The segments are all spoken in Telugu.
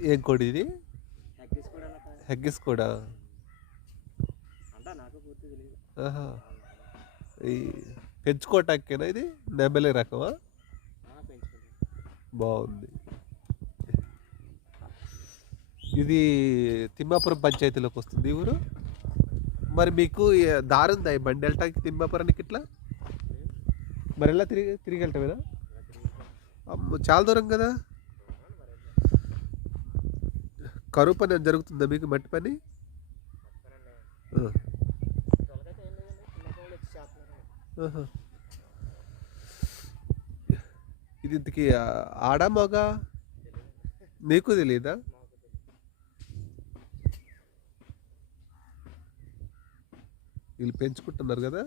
ఏం కోడి ఇది? హెగ్గిస్ కూడా. ఈ పెంచుకోవటానికేనా ఇది? నెమ్మలి రకమా? బాగుంది. ఇది తిమ్మాపురం పంచాయతీలోకి వస్తుంది ఊరు? మరి మీకు ఏ- దారి ఉందా ఈ బండి వెళ్ళటానికి తిమ్మాపురానికి ఇట్లా? మరి ఎలా తిరిగి తిరిగి వెళ్తామేనా అమ్మో చాలా దూరం కదా? కరువు పని జరుగుతుందా మీకు మట్టి పని. ఇది ఇంతకి ఆడా మగ? నీకు తెలియదా తెలియదు వీళ్ళు పెంచుకుంటున్నారు కదా?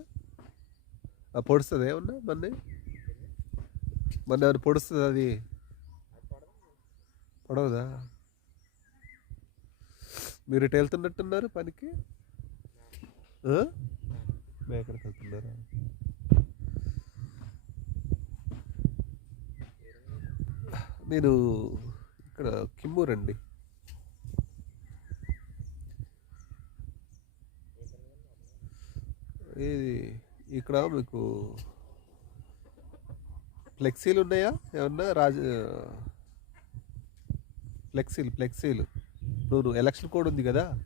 ఆ పొడుస్తుంది ఏమన్నా మొన్న? ఏమైనా పొడుస్తుంది అది? పొడవదా? మీరు ఇటు వెళ్తున్నట్టున్నారు పనికి? ఎక్కడికి వెళ్తున్నారా నేను ఇక్కడ కిమ్మూరండి ఇది ఇక్కడ మీకు ఫ్లెక్సీలు ఉన్నాయా? ఏమన్నా రాజ ఫ్లెక్సీలు ఫ్లెక్సీలు. ఇప్పుడు నువ్వు ఎలక్షన్ కోడ్ ఉంది కదా.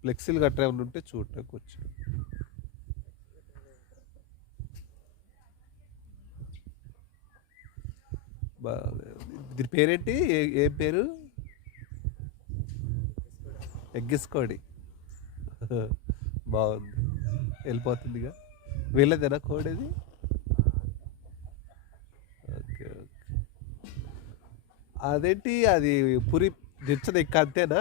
ఫ్లెక్సీలు గట్రా ఏమైనా ఉంటే చూడటానికి వచ్చి. దీని పేరేంటి? ఏ- ఏం పేరు? ఎగ్గిసుకోడి. బాగుంది. వెళ్ళిపోతుందిగా. వీళ్ళదేనా కోడేది అదేంటి అది పురి దించదు ఇంకా అంతేనా.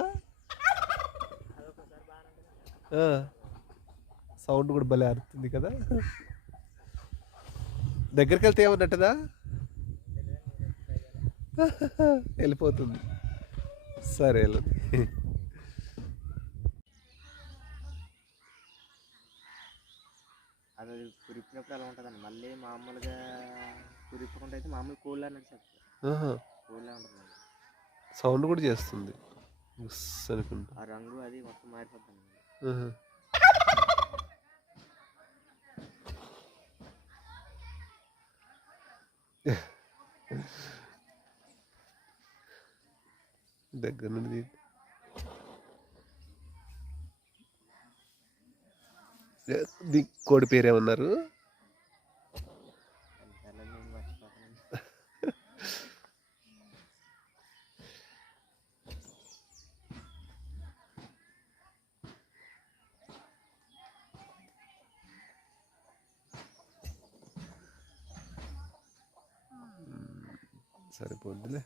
సౌండ్ కూడా భలే అరుతుంది కదా. దగ్గరికి వెళ్తే ఏమన్నట్టుదా? వెళ్ళిపోతుంది. సరే వెళ్ళండి అది కురిపినప్పుడు ఎలా ఉంటుందండి. మళ్ళీ మామూలుగా కురిపకుండా అయితే మామూలు కోళ్ళ అన్నట్టు చెప్తారు. సౌండ్ కూడా చేస్తుంది. అనుకుంటా ఆ రంగు అది మొత్తం మారిపోతుంది. దగ్గర నుండి కోడి పేరు ఏమన్నారు सारे बोल दिले